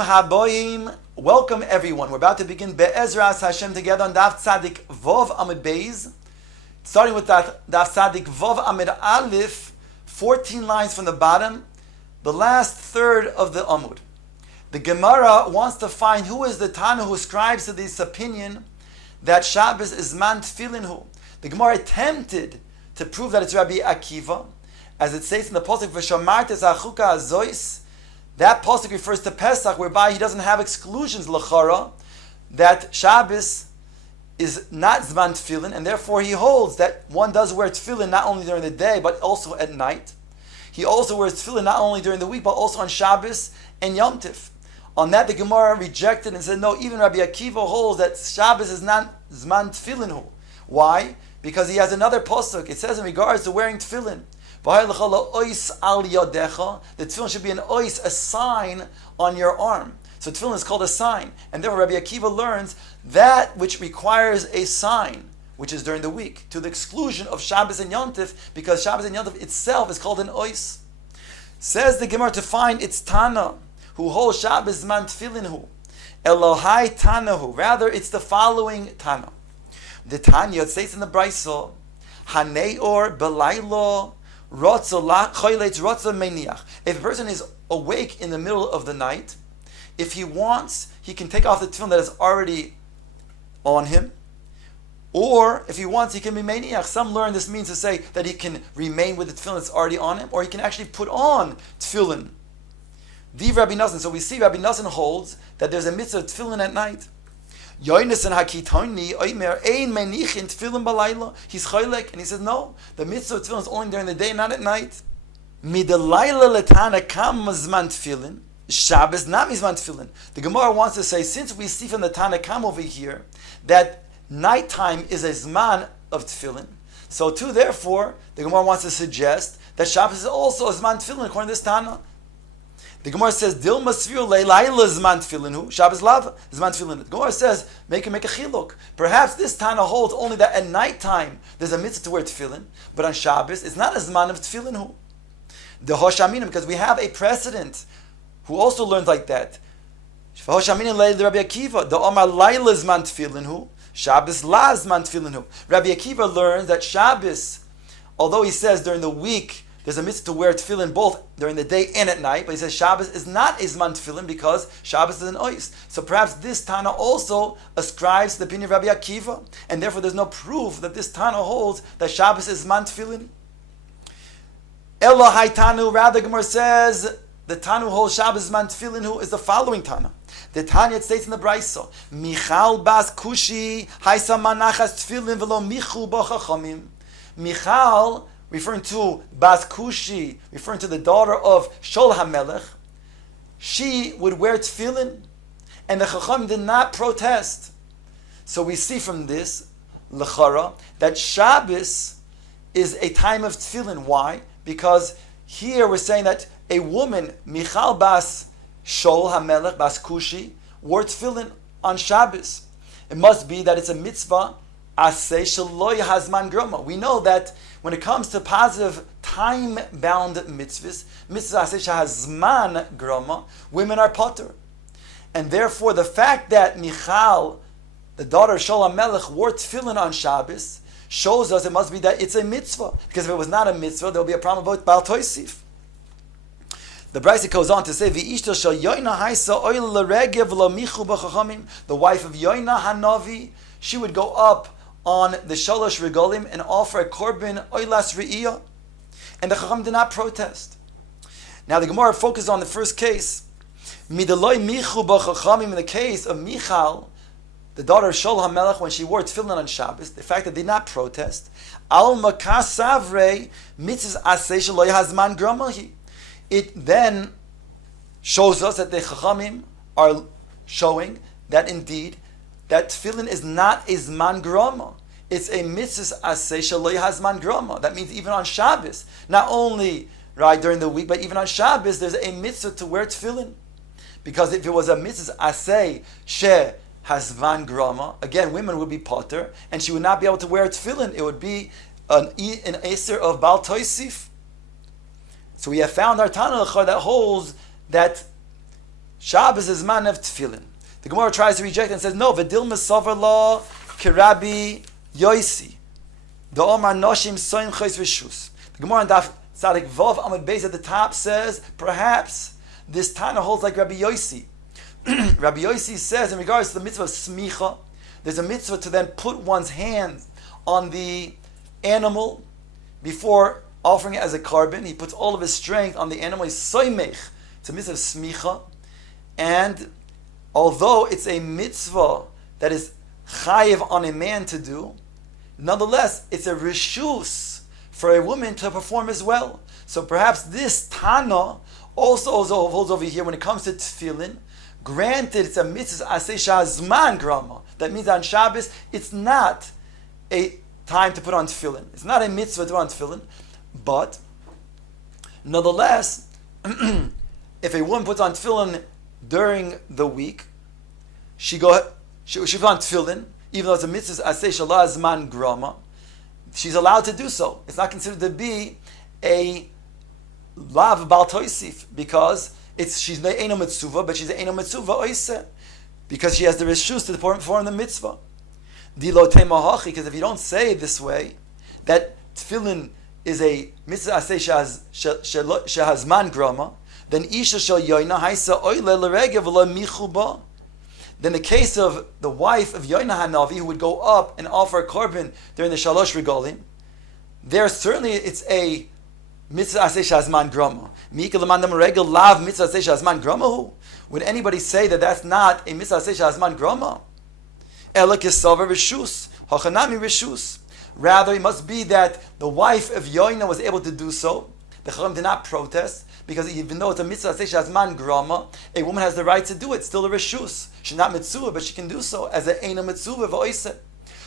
Bruchim haboyim. Welcome everyone. We're about to begin Be'ezras Hashem together on Daf Tzadik Vov Amud Beis. Starting with that Daf Tzadik Vov Amud Aleph, 14 lines from the bottom, the last third of the Amud. The Gemara wants to find who is the Tana who ascribes to this opinion that Shabbos is man tefillin hu. The Gemara attempted to prove that it's Rabbi Akiva, as it says in the pasuk V'shamartes achuka azois. That pasuk refers to Pesach, whereby he doesn't have exclusions l'chara, that Shabbos is not zman tefillin, and therefore he holds that one does wear tefillin not only during the day but also at night. He also wears tefillin not only during the week but also on Shabbos and Yom Tif. On that, the Gemara rejected and said, no, even Rabbi Akiva holds that Shabbos is not zman tefillin hu. Why? Because he has another pasuk. It says in regards to wearing tefillin, the tefillin should be an ois, a sign on your arm. So tefillin is called a sign. And therefore Rabbi Akiva learns that which requires a sign, which is during the week, to the exclusion of Shabbos and Yom Tif, because Shabbos and Yom Tif itself is called an ois. Says the Gemara to find its Tana, who holds Shabbos man tefillin hu. Elohai Tanahu. Rather, it's the following Tana. The Tanya, it states in the Brayso, Haneor Belaylo. If a person is awake in the middle of the night, if he wants, he can take off the tefillin that is already on him. Or if he wants, he can be maniach. Some learn this means to say that he can remain with the tefillin that's already on him, or he can actually put on tefillin. Div Rabbi Nasan. So we see Rabbi Nasan holds that there's a mitzvah of tefillin at night. Yonis and Hakitoni Oimer Ein Menichin Tefillin Balayla. He's chaylek, and he says no. The mitzvah of tefillin is only during the day, not at night. Midalayla letana kam zman tefillin. Shabbos not mizman tefillin. The Gemara wants to say, since we see from the Tana Kam over here that nighttime is a zman of tefillin, so too therefore the Gemara wants to suggest that Shabbos is also a zman tefillin according to this Tana. The Gemara says, Dil masvir leilayla zman tefillin, Shabbos lava zman tefillin. The Gemara says, make a chiluk. Perhaps this Tana holds only that at night time there's a mitzvah to wear tefillin, but on Shabbos it's not a zman of tefillin hu. The Hoshaminim, because we have a precedent who also learns like that. Hoshaminim leil Rabbi Akiva, the Omar Laila zman tefillin hu, Shabbos la zman tefillin hu. Rabbi Akiva learns that Shabbos, although he says during the week there's a mitzvah to wear tefillin both during the day and at night, but he says Shabbos is not a zman tefillin because Shabbos is an ois. So perhaps this Tana also ascribes to the opinion of Rabbi Akiva, and therefore there's no proof that this Tana holds that Shabbos is zman tefillin. Elohai Tanu, rather Gemara says the Tanu holds Shabbos zman tefillin who is the following Tana. The Tanya states in the Brayso, Michal bas kushi haisa manachas tefillin velo michu b'chachamim. Michal, referring to Bas Kushi, referring to the daughter of Shol HaMelech, she would wear tefillin, and the Chacham did not protest. So we see from this, L'chara, that Shabbos is a time of tefillin. Why? Because here we're saying that a woman, Michal Bas Shol HaMelech, Bas Kushi, wore tefillin on Shabbos. It must be that it's a mitzvah, Aseh Shaloy Hazman Groma. We know that when it comes to positive time-bound mitzvahs, mitzvahs shehazman groma, women are potter. And therefore, the fact that Michal, the daughter of Shol HaMelech, wore tefillin on Shabbos, shows us it must be that it's a mitzvah. Because if it was not a mitzvah, there will be a problem about Baal Toisif. The Brayso goes on to say, "V'ishto shel Yoina haisa oil l'regev lo michu b'chachamim." The wife of Yoina Hanavi, she would go up on the Shalosh Regalim and offer a korban oilas re'iyah, and the Chacham did not protest. Now the Gemara focuses on the first case, midaloi michu b'chachamim, in the case of Michal, the daughter of Shol HaMelech, when she wore tefillin on Shabbos, the fact that they did not protest, al makas savrei mitzvah aseh shelo hazman gramahi. It then shows us that the Chachamim are showing that indeed that tefillin is not a zman grama. It's a mitzvah aseh shelo hazman grama. That means even on Shabbos, not only right during the week, but even on Shabbos, there's a mitzvah to wear tefillin. Because if it was a mitzvah aseh she hazman grama, again, women would be potter, and she would not be able to wear tefillin. It would be an eser of Baal Toisif. So we have found our Tana that holds that Shabbos is man of tefillin. The Gemara tries to reject it and says, no, v'dilma sover lo kirabi yoisi. The Omar noshim soim chos v'shus. The Gemara in Daf Tzadik Vav Amud Beis at the top says, perhaps this Tana holds like Rabbi Yosi. Rabbi Yosi says, in regards to the mitzvah of smicha, there's a mitzvah to then put one's hand on the animal before offering it as a carbon. He puts all of his strength on the animal. He's soymech. It's a mitzvah of smicha. And although it's a mitzvah that is chayiv on a man to do, nonetheless, it's a rishus for a woman to perform as well. So perhaps this Tana also holds over here when it comes to tefillin. Granted, it's a mitzvah aseh shazman grama. That means on Shabbos, it's not a time to put on tefillin. It's not a mitzvah to put on tefillin. But, nonetheless, if a woman puts on tefillin during the week, she put on tefillin, even though it's a mitzvah aseh shazman grama, she's allowed to do so. It's not considered to be a lav bal toisif, because she's eino mitzvah, but she's eino mitzvah oiseh, because she has the reshus to perform the mitzvah. Dilo temahachi, because if you don't say it this way, that tefillin is a mitzvah aseh shehazman grama, then isha shel yoina haisa oile l'regev v'lo michuba. Then the case of the wife of Yoina Hanavi, who would go up and offer a korban during the Shalosh Regalim, there certainly it's a mitzvah aseh shazman grama. Mika l'mandam regel lav mitzvah aseh shazman grama. Would anybody say that that's not a mitzvah aseh shazman grama? Ela kisavar rishus, hachanami rishus. Rather, it must be that the wife of Yoina was able to do so. The Chacham did not protest, because even though it's a mitzvah aseh shazman grama, a woman has the right to do it. Still a reshus. She's not mitzvah, but she can do so as a eina mitzvah v'oiseh.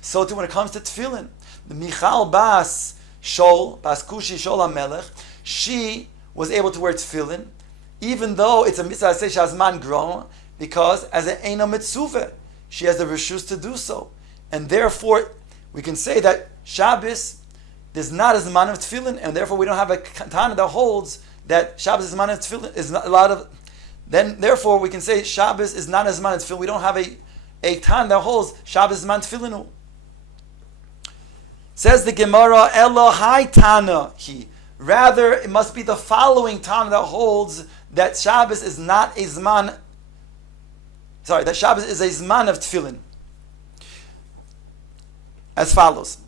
So too when it comes to tefillin, the Michal Bas Kushi Shol HaMelech, she was able to wear tefillin, even though it's a mitzvah aseh shazman grama, because as an eina mitzvah, she has the reshus to do so, and therefore we can say that Shabbos is not as man of tefillin, and therefore we don't have a Tana that holds that Shabbos is man of tefillin. Is not a lot of. Then therefore we can say Shabbos is not as man of tefillin. We don't have a Tana that holds Shabbos is man tefillinu. Says the Gemara, Elohai Tana he. Rather, it must be the following Tana that holds that Shabbos is not a zman. Sorry, that Shabbos is a zman of tefillin. As follows.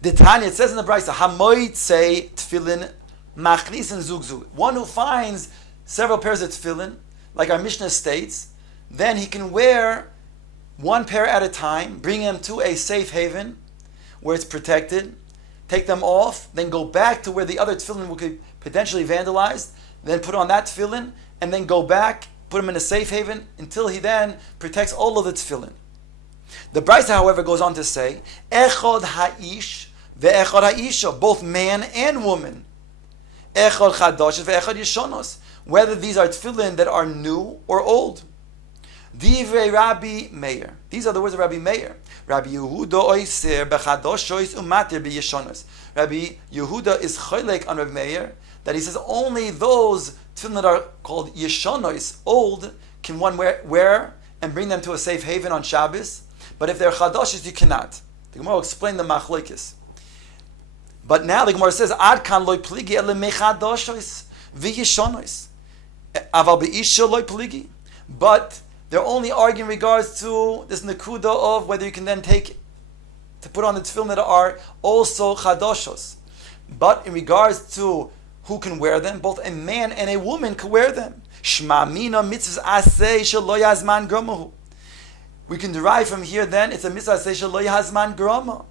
The Tanya, it says in the Brisa, Hamoid say tefillin machnis and zugzug. One who finds several pairs of tefillin, like our Mishnah states, then he can wear one pair at a time, bring them to a safe haven where it's protected, take them off, then go back to where the other tefillin will be potentially vandalized, then put on that tefillin, and then go back, put them in a safe haven until he then protects all of the tefillin. The Brisa, however, goes on to say, Echod ha'ish ve'echod ha'isha, both man and woman. Echod chadosh ve'echod yishonos, whether these are tefillin that are new or old. Divrei Rabbi Meir. These are the words of Rabbi Meir. Rabbi Yehuda oiser bechadoshois umatir b'yishonos. Rabbi Yehuda is choylek on Rabbi Meir, that he says only those tefillin that are called yishonos, old, can one wear and bring them to a safe haven on Shabbos. But if they're chadoshes, you cannot. The Gemara will explain the machlokes. But now the Gemara says, Ad kan loy pligi ele mechadoshes v'yishonos. Aval be'isha loy pligi. But they're only arguing in regards to this nekuda of whether you can then take to put on the tefillin that are also chadoshos. But in regards to who can wear them, both a man and a woman can wear them. Shma mina mitzvahs aseh shelo yazman gromahu. We can derive from here then, it's a mitzvah aseh shelo yazman groma.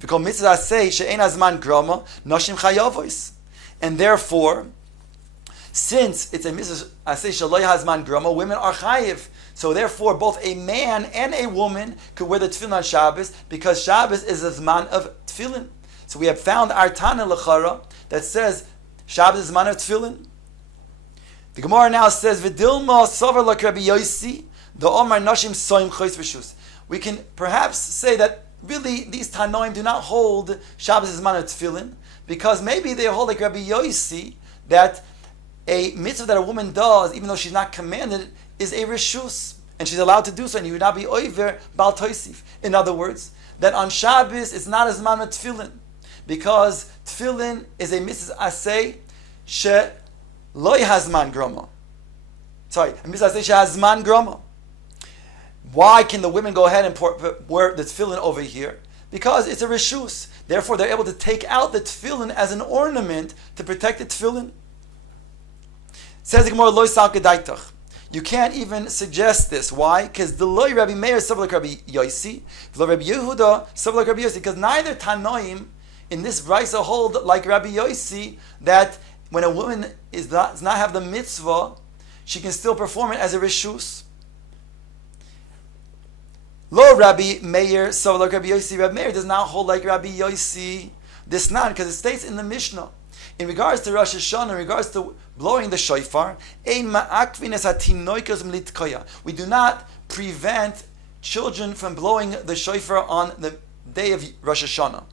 Because mitzvah aseh she'ein hazman groma, noshim chayavois. And therefore, since it's a mitzvah aseh shelo yazman groma, women are chayiv. So therefore, both a man and a woman could wear the tefillin on Shabbos, because Shabbos is a zman of tefillin. So we have found our Tana L'chara that says Shabbos is zman of tefillin. The Gemara now says, "V'dilma sover like Rabbi Yosi, the Omar Nashim Soim Chos V'Shus." We can perhaps say that really these Tanoim do not hold Shabbos is zman of tefillin, because maybe they hold like Rabbi Yosi that a mitzvah that a woman does, even though she's not commanded, is a reshus, and she's allowed to do so, and you would not be oiver bal toisif. In other words, that on Shabbos it's not as man tefillin, because tefillin is a mitzvah asay she loy hazman groma. Sorry, a mitzvah asay she hazman groma. Why can the women go ahead and wear the tefillin over here? Because it's a reshus. Therefore, they're able to take out the tefillin as an ornament to protect the tefillin. Says the Gemara, loy sal kedaitach. You can't even suggest this. Why? Because the loy Rabbi Meir is like Rabbi Yosi, the Rabbi Yehuda like Rabbi Yosi. Because neither Tanoim in this brisa hold like Rabbi Yosi that when a woman does not have the mitzvah, she can still perform it as a reshus. Lo Rabbi Meir, so like Rabbi Yosi. Rabbi Meir does not hold like Rabbi Yosi. This not, because it states in the Mishnah, in regards to Rosh Hashanah, in regards to blowing the shofar, we do not prevent children from blowing the shofar on the day of Rosh Hashanah.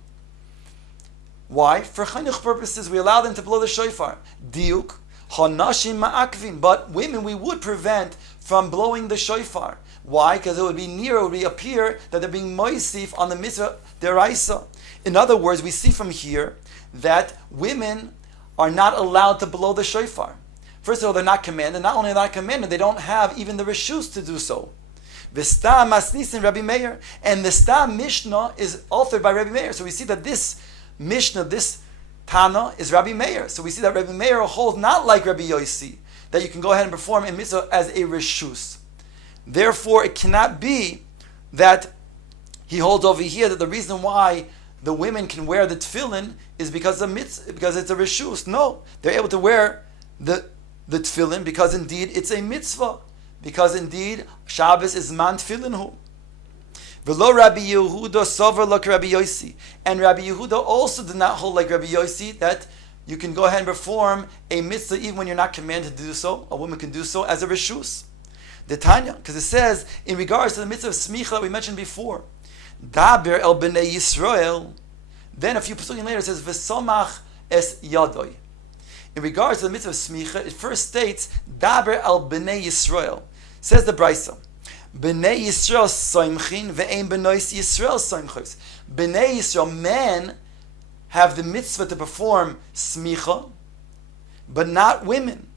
Why? For chinuch purposes, we allow them to blow the shofar. Diuk, hanashim ma'akvin. But women, we would prevent from blowing the shofar. Why? Because it would appear that they're being moisif on the mitzvah deraisa. In other words, we see from here that women are not allowed to blow the shofar. First of all, they're not commanded. Not only are they not commanded, they don't have even the reshus to do so. V'stam masnisin Rabbi Meir. And the Stam Mishnah is authored by Rabbi Meir. So we see that this Mishnah, this Tana, is Rabbi Meir. So we see that Rabbi Meir holds not like Rabbi Yosi, that you can go ahead and perform a mitzvah as a reshus. Therefore, it cannot be that he holds over here that the reason why the women can wear the tefillin is because because it's a reshus. No, they're able to wear the tefillin because indeed it's a mitzvah. Because indeed Shabbos is man tefillin hu. V'lo Rabbi Yehuda sover like Rabbi Yosi, and Rabbi Yehuda also did not hold like Rabbi Yosi that you can go ahead and perform a mitzvah even when you're not commanded to do so. A woman can do so as a reshus. The Tanya, because it says in regards to the mitzvah of smicha that we mentioned before, Daber el bnei Yisrael. Then a few pasuk later it says v'somach es yadoi. In regards to the mitzvah of smicha, it first states Daber el bnei Yisrael. Says the brisa, bnei Yisrael soimchin ve'ein benois Yisrael soimchos. Bnei Yisrael, men have the mitzvah to perform smicha, but not women.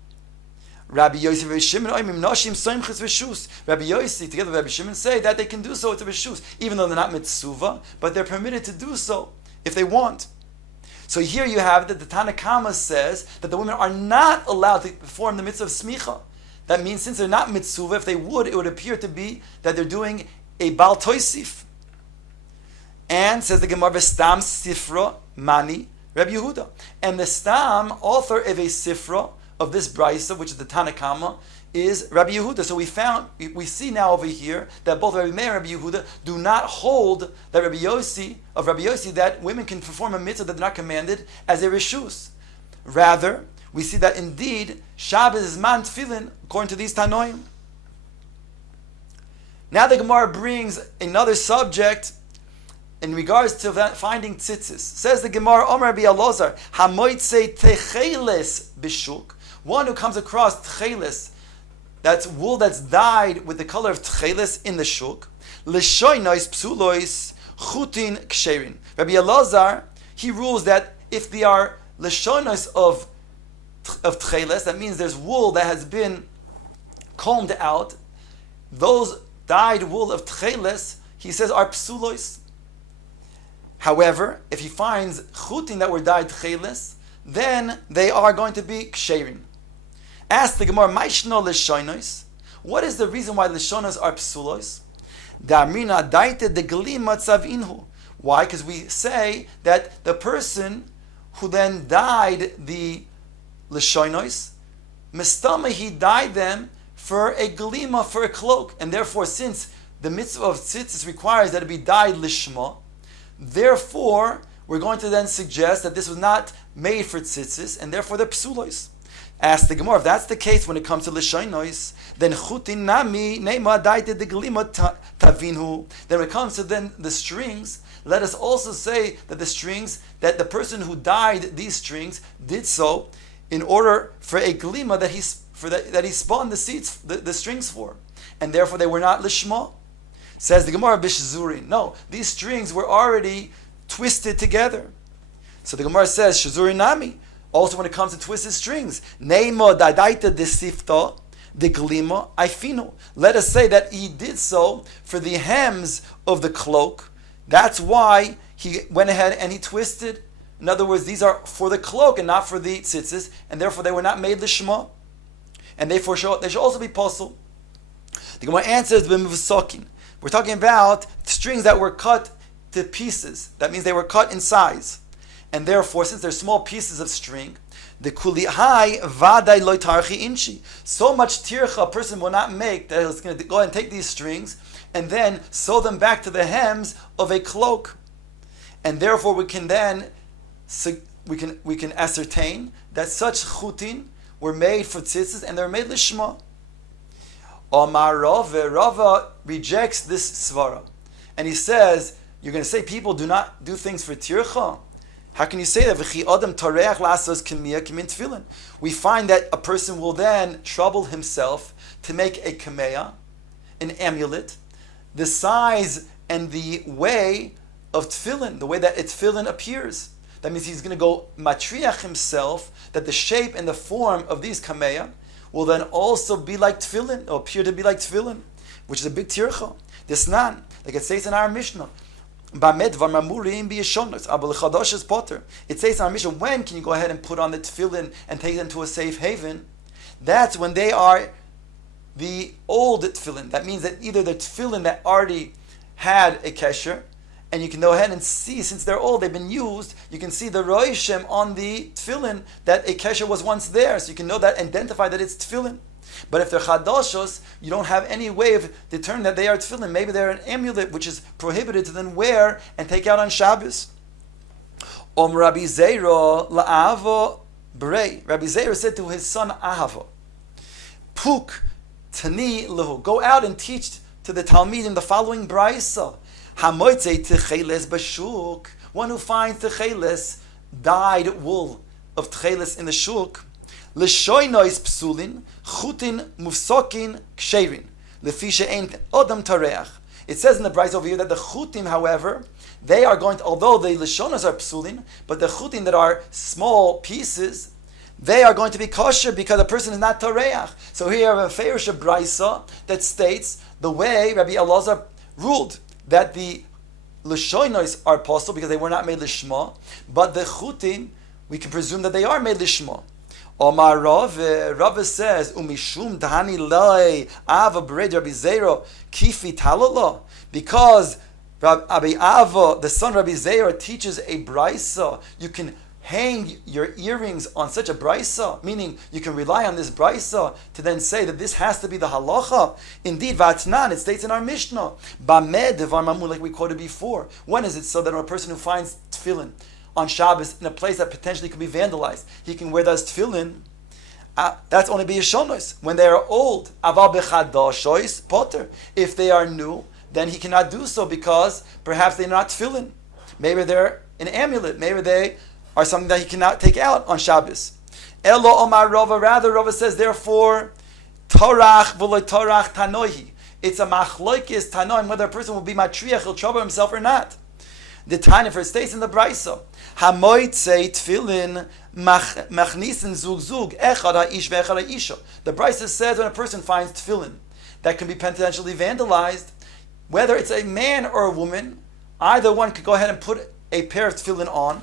Rabbi Yosi Rabbi Shimon oimim noshim soimchos v'shus. Rabbi Yosi together with Rabbi Shimon say that they can do so with the v'shus, even though they're not mitzvah, but they're permitted to do so if they want. So here you have that the Tanna Kama says that the women are not allowed to perform the mitzvah of smicha. That means since they're not mitzvah, if they would, it would appear to be that they're doing a bal toisif. And says the Gemara, Stam Sifra Mani Rabbi Yehuda. And the Stam, author of a Sifra of this brisa, which is the Tanna Kama, is Rabbi Yehuda. So we see now over here that both Rabbi Meir and Rabbi Yehuda do not hold that Rabbi Yosi, that women can perform a mitzvah that they're not commanded as a reshus. Rather, we see that indeed Shabbos is man tefillin according to these Tanoim. Now the Gemara brings another subject in regards to finding tzitzis. Says the Gemara, Omer Rabbi Elazar, Hamoitze techeles bishuk. One who comes across tcheles, that's wool that's dyed with the color of tcheles in the shuk. L'shoinois psulois chutin ksherin. Rabbi Elazar, he rules that if they are l'shoinois of tcheles, that means there's wool that has been combed out. Those dyed wool of tcheles, he says, are psulois. However, if he finds chutin that were dyed tcheles, then they are going to be ksherin. Ask the Gemara, Maishno l'shonos. What is the reason why l'shonos are psulos? Da'amrina daite de glima tzavinhu. Why? Because we say that the person who then dyed the l'shonos, mistama, he dyed them for a glima, for a cloak, and therefore, since the mitzvah of tzitzis requires that it be dyed lishma, therefore we're going to then suggest that this was not made for tzitzis, and therefore they're psulos. Ask the Gemara, if that's the case when it comes to l'shonos, then chutin nami neima daite de glima tavinhu. Then when it comes to then the strings, let us also say that the strings, that the person who dyed these strings did so in order for a glima that he spun the seats, the strings for, and therefore they were not lishma. Says the Gemara b'shazuri. No, these strings were already twisted together. So the Gemara says shazuri nami. Also, when it comes to twisted strings, neimo dadaita desifta the glima aifino. Let us say that he did so for the hems of the cloak. That's why he went ahead and he twisted. In other words, these are for the cloak and not for the tzitzis, and therefore they were not made lishma, and therefore they should also be posel. The Gemara answers b'mivsokin. We're talking about strings that were cut to pieces. That means they were cut in size, and therefore, since they're small pieces of string, the kuli hai vaday loy tarchi inchi. So much tircha a person will not make that he's going to go ahead and take these strings and then sew them back to the hems of a cloak, and therefore we can then we can ascertain that such chutin were made for tzitzis and they're made lishma. Omar Rava rejects this svara, and he says, you're going to say people do not do things for tircha? How can you say that? We find that a person will then trouble himself to make a kameya, an amulet, the size and the way of tefillin, the way that a tefillin appears. That means he's going to go matriach himself that the shape and the form of these kameya will then also be like tefillin, or appear to be like tefillin, which is a big tircha. This nan, like it says in our Mishnah, it says in our Mishnah, when can you go ahead and put on the tefillin and take them to a safe haven? That's when they are the old tefillin. That means that either the tefillin that already had a kesher, and you can go ahead and see, since they're old, they've been used, you can see the roishem on the tefillin that a kesher was once there, so you can know that, identify that it's tefillin. But if they're chadashos, you don't have any way of determining that they are tefillin. Maybe they're an amulet which is prohibited to then wear and take out on Shabbos. Rabbi Zeira la'avo brei. Rabbi Zeira said to his son Ahava, Puk tani lehu. Go out and teach to the Talmidim the following brayso. Hamoitze techeles b'shuk. One who finds techeles, dyed wool of techeles in the shuk. L'shoinois psulin, chutin mufsokin ksherin, lefisha ain't odam tareach. It says in the brayso over here that the chutim, however, they are going to, although the lishonos are psulin, but the chutim that are small pieces, they are going to be kosher because a person is not tareach. So here we have a feirush of brayso that states the way Rabbi Elazar ruled that the lishonos are possible because they were not made lishma, but the chutim, we can presume that they are made lishma. Omar Rav says, Umishum Tahani Lai Ava Bered Rabbi Zeiro Kifi Talala. Because Rabbi Ava, the son of Rabbi Zeiro, teaches a brayso, you can hang your earrings on such a brayso, meaning you can rely on this brayso to then say that this has to be the halacha. Indeed, Vatnan, it states in our Mishnah, Bamed Devar Mamun, like we quoted before. When is it so that a person who finds tefillin on Shabbos in a place that potentially could be vandalized, he can wear those tefillin? That's only b'yeshonos. When they are old, aval b'chadashois potter. If they are new, then he cannot do so because perhaps they're not tefillin. Maybe they're an amulet. Maybe they are something that he cannot take out on Shabbos. Elo omar Rava. Rather, Rava says, therefore, torach v'lo torach tanohi. It's a machloikis tanoim whether a person will be matriach, he'll trouble himself or not. The Tanya for states in the brayso, hamoitze tefillin machnisen zug zug echad ha'ish ve'echad ha'isha. The brayso says when a person finds tefillin that can be potentially vandalized, whether it's a man or a woman, either one could go ahead and put a pair of tefillin on,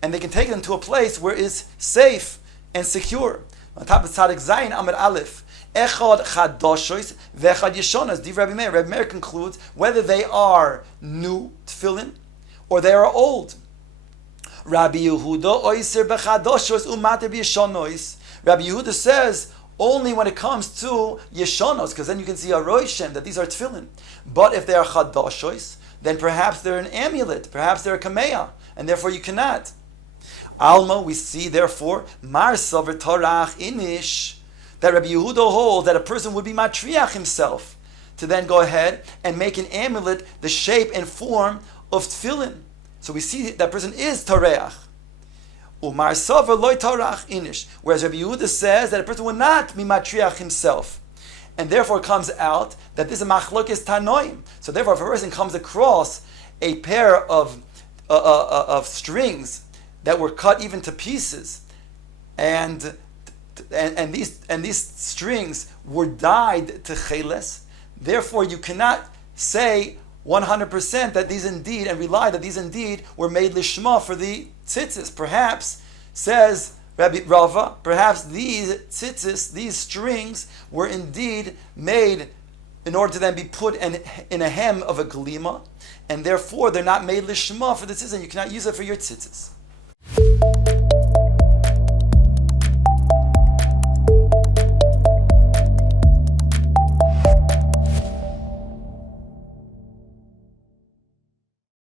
and they can take them to a place where it's safe and secure. On top of Tzadik Zayin Amud Aleph, echad chadoshois ve'echad yeshonas. Div Rabbi Meir. Rabbi Meir concludes whether they are new tefillin or they are old. Rabbi Yehuda oiser b'chadoshos umater b'yeshonos. Rabbi Yehuda says only when it comes to yeshonos, because then you can see a roishem that these are tefillin. But if they are chadoshos, then perhaps they're an amulet, perhaps they're a kameya, and therefore you cannot. Alma, we see therefore marsa v'torach inish, that Rabbi Yehuda holds that a person would be matriach himself to then go ahead and make an amulet the shape and form of tefillin. So we see that person is tareach. Umar Sover loy tarach inish. Whereas Rabbi Yehuda says that a person will not mimatriach himself. And therefore it comes out that this is machlokes tanoim. So therefore if a person comes across a pair of strings that were cut even to pieces, and these strings were dyed to cheles, therefore you cannot say 100% that these indeed, and rely that these indeed were made lishma for the tzitzis. Perhaps, says Rabbi Rava, perhaps these tzitzis, these strings, were indeed made in order to then be put in a hem of a glima, and therefore they're not made lishma for the tzitzis, and you cannot use it for your tzitzis.